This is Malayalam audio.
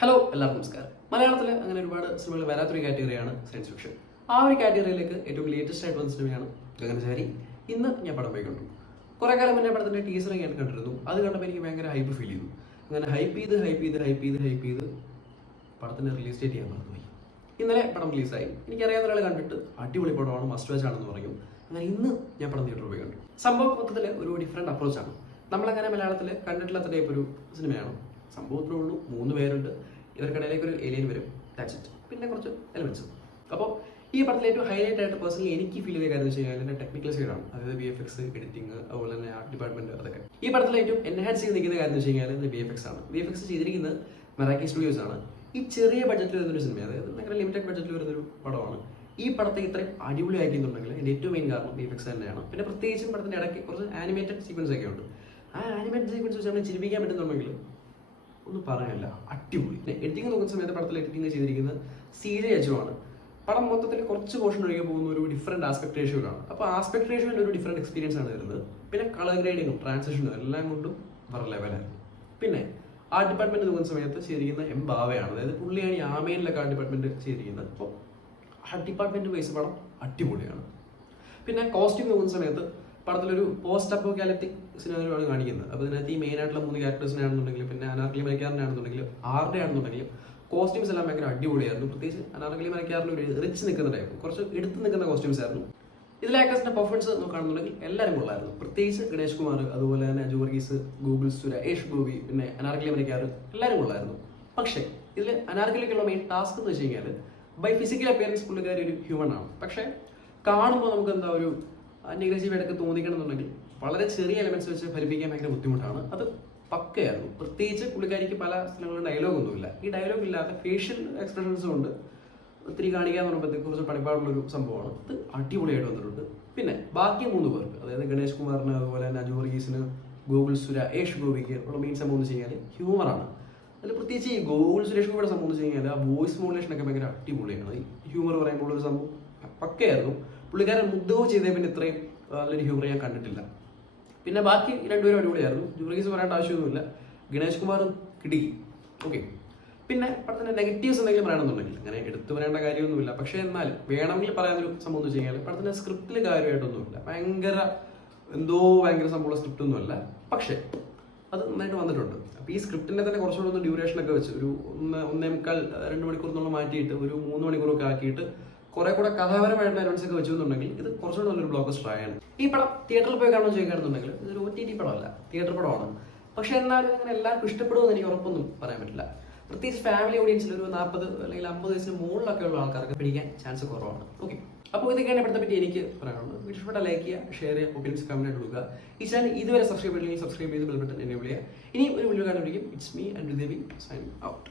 ഹലോ, എല്ലാവർക്കും നമസ്കാരം. മലയാളത്തിൽ അങ്ങനെ ഒരുപാട് സിനിമകൾ വരാത്തൊരു കാറ്റഗറിയാണ് സയൻസ് ഫിക്ഷൻ. ആ ഒരു കാറ്റഗറിയിലേക്ക് ഏറ്റവും ലേറ്റസ്റ്റ് ആയിട്ട് വന്ന സിനിമയാണ് ഗഗനചാരി. ഇന്ന് ഞാൻ പടം പോയി കണ്ടു. കുറേ കാലം മുന്നേ പടത്തിൻ്റെ ടീസർ ഞാൻ കണ്ടിരുന്നു. അത് കണ്ടപ്പോൾ എനിക്ക് ഭയങ്കര ഹൈപ്പ് ഫീൽ ചെയ്തു. അങ്ങനെ ഹൈപ്പ് ചെയ്ത് പടത്തിൻ്റെ റിലീസ് ഡേറ്റ് ചെയ്യാൻ മറന്നുപോയി. ഇന്നലെ പടം റിലീസായി. എനിക്കറിയാവുന്ന ഒരാൾ കണ്ടിട്ട് അടിപൊളി പടമാണ്, മസ്റ്റ് വാച്ച് ആണെന്ന് പറയും. അങ്ങനെ ഇന്ന് ഞാൻ പടം തിയേറ്ററിൽ പോയി കണ്ടു. സംഭവം മൊത്തത്തിൽ ഒരു ഡിഫറെൻറ്റ് അപ്രോച്ചാണ്. നമ്മളങ്ങനെ മലയാളത്തിൽ കണ്ടിട്ടില്ലാത്ത ടൈപ്പ് ഒരു സിനിമയാണ്. സംഭവത്തിലേ ഉള്ളൂ, 3 പേരുണ്ട്. ഇവർക്കിടയിലേക്ക് ഒരു ഏലിയൻ വരും, ടാച്ച് ഇറ്റ്, പിന്നെ കുറച്ച് എലിമെന്റ്സും. അപ്പോൾ ഈ പടത്തിലെ ഏറ്റവും ഹൈലൈറ്റ് ആയിട്ട് പേഴ്സണലി എനിക്ക് ഫീൽ ചെയ്ത കാര്യം വെച്ച് കഴിഞ്ഞാൽ അതിൻ്റെ ടെക്നിക്കൽ സൈഡാണ്. അതായത് VFX, എഡിറ്റിംഗ്, അതുപോലെ തന്നെ ആർട്ട് ഡിപ്പാർട്ട്മെന്റ്, അതൊക്കെ. ഈ പടത്തിലെ ഏറ്റവും എൻഹാൻസ് ചെയ്ത് നിൽക്കുന്ന കാര്യം വെച്ച് കഴിഞ്ഞാൽ VFX ആണ്. VFX ചെയ്തിരിക്കുന്നത് മെറാക്കി സ്റ്റുഡിയോസ് ആണ്. ഈ ചെറിയ ബഡ്ജറ്റിൽ വരുന്നൊരു സിനിമ, അതായത് ഭയങ്കര ലിമിറ്റഡ് ബഡ്ജറ്റിൽ വരുന്നൊരു പടമാണ്. ഈ പടത്തെ ഇത്രയും അടിപൊളിയാക്കിയിട്ടുണ്ടെങ്കിൽ എൻ്റെ ഏറ്റവും മെയിൻ കാരണം VFX തന്നെയാണ്. പിന്നെ പ്രത്യേകിച്ചും പടത്തിൻ്റെ ഇടയ്ക്ക് കുറച്ച് ആനിമേറ്റഡ് സീക്വൻസ് ഒക്കെ ഉണ്ട്. ആ ആനിമേറ്റഡ് സീക്വൻസ് വെച്ച് നമ്മൾ ചിരിപ്പിക്കാൻ പറ്റുന്നുണ്ടെങ്കിൽ ഒന്നും പറയാനില്ല, അടിപൊളി. എഡിറ്റിംഗ് നോക്കുന്ന സമയത്ത് പടത്തിൽ എഡിറ്റിംഗ് ചെയ്തിരിക്കുന്നത് CJ അജുവാണ്. പടം മൊത്തത്തിൽ കുറച്ച് പോർഷൻ ഒഴികെ പോകുന്ന ഒരു ഡിഫറെൻറ്റ് ആസ്പെക്ട് റേഷ്യോയിലാണ്. അപ്പോൾ ആസ്പെക്ട് റേഷ്യോയിൽ ഒരു ഡിഫറെൻറ്റ് എക്സ്പീരിയൻസ് ആണ് വരുന്നത്. പിന്നെ കളർ ഗ്രേഡിങ്ങും ട്രാൻസിഷനും എല്ലാം കൊണ്ടും വേറെ ലെവലായിരുന്നു. പിന്നെ ആർട്ട് ഡിപ്പാർട്ട്മെന്റ് നോക്കുന്ന സമയത്ത് ചെയ്തിരിക്കുന്ന M. ബാവയാണ്. അതായത് പുള്ളിയാണ് ഈ ആമയിലൊക്കെ ആർട്ട് ഡിപ്പാർട്ട്മെന്റ് ചെയ്തിരിക്കുന്നത്. അപ്പോൾ ആർട്ട് ഡിപ്പാർട്ട്മെന്റ് വൈസ് പടം അടിപൊളിയാണ്. പിന്നെ കോസ്റ്റ്യൂം നോക്കുന്ന സമയത്ത് പടത്തിലൊരു പോസ്റ്റ് അപ്പോക്കാലിപ്റ്റിക് സിനിമകളാണ് കാണിക്കുന്നത്. അപ്പോൾ ഇതിനകത്ത് ഈ മെയിൻ ആയിട്ടുള്ള 3 ക്യാരക്ടേഴ്സിനാണെന്നുണ്ടെങ്കിലും പിന്നെ അനാർക്കലി മരക്കാരനാണെന്നുണ്ടെങ്കിലും ആരുടെ ആണെന്നുണ്ടെങ്കിലും കോസ്റ്റ്യൂംസ് എല്ലാം ഭയങ്കര അടിപൊളിയായിരുന്നു. പ്രത്യേകിച്ച് അനാർക്കലി മരക്കാരന് ഒരു റിച്ച് നിൽക്കുന്ന ടൈപ്പ്, കുറച്ച് എടുത്ത് നിൽക്കുന്ന കോസ്റ്റ്യൂംസ് ആയിരുന്നു. ഇതിലെ ആക്ടേഴ്സിന്റെ പെർഫോമൻസ് നോക്കുകയാണെന്നുണ്ടെങ്കിൽ എല്ലാവരും കൊള്ളായിരുന്നു. പ്രത്യേകിച്ച് ഗണേഷ് കുമാർ, അതുപോലെ തന്നെ അജു വർഗീസ്, ഗൂഗിൾ, സുരേഷ് ഗോപി, പിന്നെ അനാർക്കലി മരക്കാർ, എല്ലാവരും കൊള്ളായിരുന്നു. പക്ഷേ ഇതിൽ അനാർക്കലിക്കുള്ള മെയിൻ ടാസ്ക് എന്ന് വെച്ച് കഴിഞ്ഞാൽ ബൈ ഫിസിക്കൽ അപ്പിയറൻസ് പുള്ളിക്കാരി ഒരു ഹ്യൂമൻ ആണ്. പക്ഷേ കാണുമ്പോൾ നമുക്ക് എന്താ ഒരു നെഗറ്റീവ് ഇടയ്ക്ക് തോന്നിക്കണമെന്നുണ്ടെങ്കിൽ വളരെ ചെറിയ എലമെന്റ്സ് വെച്ച് ഫലിപ്പിക്കാൻ ഭയങ്കര ബുദ്ധിമുട്ടാണ്. അത് പക്കയായിരുന്നു. പ്രത്യേകിച്ച് പുള്ളിക്കാരിക്ക് പല സ്ഥലങ്ങളിലും ഡയലോഗൊന്നുമില്ല. ഈ ഡയലോഗ് ഇല്ലാത്ത ഫേഷ്യൽ എക്സ്പ്രഷൻസ് കൊണ്ട് ഒത്തിരി കാണിക്കാന്ന് പറയുമ്പോഴത്തേക്ക് കുറച്ച് പണിപ്പാടുള്ളൊരു സംഭവമാണ്. അത് അടിപൊളിയായിട്ട് വന്നിട്ടുണ്ട്. പിന്നെ ബാക്കി 3 പേർക്ക്, അതായത് ഗണേഷ് കുമാറിന്, അതുപോലെ തന്നെ അജു വർഗീസിന്, ഗൂഗിൾ, സുരേഷ് ഗോപിക്ക് ഉള്ള മെയിൻ സംഭവം എന്ന് വെച്ച് കഴിഞ്ഞാൽ ഹ്യൂമറാണ്. അതിൽ പ്രത്യേകിച്ച് ഈ ഗൂഗിൾ, സുരേഷ് ഗോപിയുടെ സംഭവം എന്ന് വെച്ച് കഴിഞ്ഞാൽ ആ വോയിസ് മോഡുലേഷനൊക്കെ ഭയങ്കര അടിപൊളിയാണ്. ഈ ഹ്യൂമർ പറയുമ്പോൾ ഒരു സംഭവം പക്കയായിരുന്നു. പുള്ളിക്കാരൻ മുദ്ദവും ചെയ്തേ പിന്നെ ഇത്രയും നല്ലൊരു ഹ്യൂമർ ഞാൻ കണ്ടിട്ടില്ല. പിന്നെ ബാക്കി 2 പേരും അടിപൊളിയായിരുന്നു. ജുവർഗീസ് പറയേണ്ട ആവശ്യമൊന്നുമില്ല. ഗണേഷ് കുമാർ കിടി. ഓക്കെ. പിന്നെ പടത്തിന്റെ നെഗറ്റീവ്സ് എന്തെങ്കിലും പറയണമെന്നുണ്ടെങ്കിൽ അങ്ങനെ എടുത്തു പറയേണ്ട കാര്യമൊന്നുമില്ല. പക്ഷേ എന്നാലും വേണമെങ്കിൽ പറയാനൊരു സംഭവം എന്ന് വെച്ച് കഴിഞ്ഞാൽ പടത്തിന്റെ സ്ക്രിപ്റ്റിൽ കാര്യമായിട്ടൊന്നുമില്ല. ഭയങ്കര സംഭവമുള്ള സ്ക്രിപ്റ്റ് ഒന്നുമല്ല. പക്ഷേ അത് നന്നായിട്ട് വന്നിട്ടുണ്ട്. അപ്പോൾ ഈ സ്ക്രിപ്റ്റിന്റെ തന്നെ കുറച്ചുകൂടെ ഒന്ന് ഡ്യൂറേഷനൊക്കെ വെച്ച് ഒരു 1.25-2 മണിക്കൂർ എന്നുള്ള മാറ്റിയിട്ട് ഒരു 3 മണിക്കൂറൊക്കെ ആക്കിയിട്ട് കുറെ കൂടെ കഥാപരമായിട്ടുള്ള എലമെന്റ്സ് ഒക്കെ വെച്ചെന്നുണ്ടെങ്കിൽ ഇത് കുറച്ചുകൂടെ നല്ലൊരു ബ്ലോക്ക് ബസ്റ്റർ ആയാണ്. ഈ പടം തിയേറ്ററിൽ പോയി കാണുമെന്ന് ചോദിക്കുകയാണെന്നുണ്ടെങ്കിൽ ഇതൊരു OTT പടമല്ല, തിയേറ്റർ പടമാണ്. പക്ഷെ എന്നാലും അങ്ങനെ എല്ലാവർക്കും ഇഷ്ടപ്പെടുമെന്ന് എനിക്ക് ഉറപ്പൊന്നും പറയാൻ പറ്റില്ല. പ്രത്യേകിച്ച് ഫാമിലി ഓഡിയൻസിൽ ഒരു 40 അല്ലെങ്കിൽ 50 വയസ്സിന് മുകളിലൊക്കെ ഉള്ള ആൾക്കാർക്ക് പിടിക്കാൻ ചാൻസ് കുറവാണ്. ഓക്കെ. അപ്പോൾ ഇതൊക്കെയാണ് പടത്തെ പറ്റി എനിക്ക് പറയാനുള്ളത്. ഇഷ്ടപ്പെട്ട ലൈക്ക് ചെയ്യുക, ഷെയർ ചെയ്യുക, ഒപ്പീനിയൻസ് കമന്റ് കൊടുക്കുക. ഈ ചാനൽ ഇതുവരെ സബ്സ്ക്രൈബ് ചെയ്തില്ലെങ്കിൽ സബ്സ്ക്രൈബ് ചെയ്ത് ബെൽ ബട്ടൺ എനേബിൾ ചെയ്യുക. ഇനി ഒരു വീഡിയോ കാണുമ്പോഴേക്കും it's me and signing out.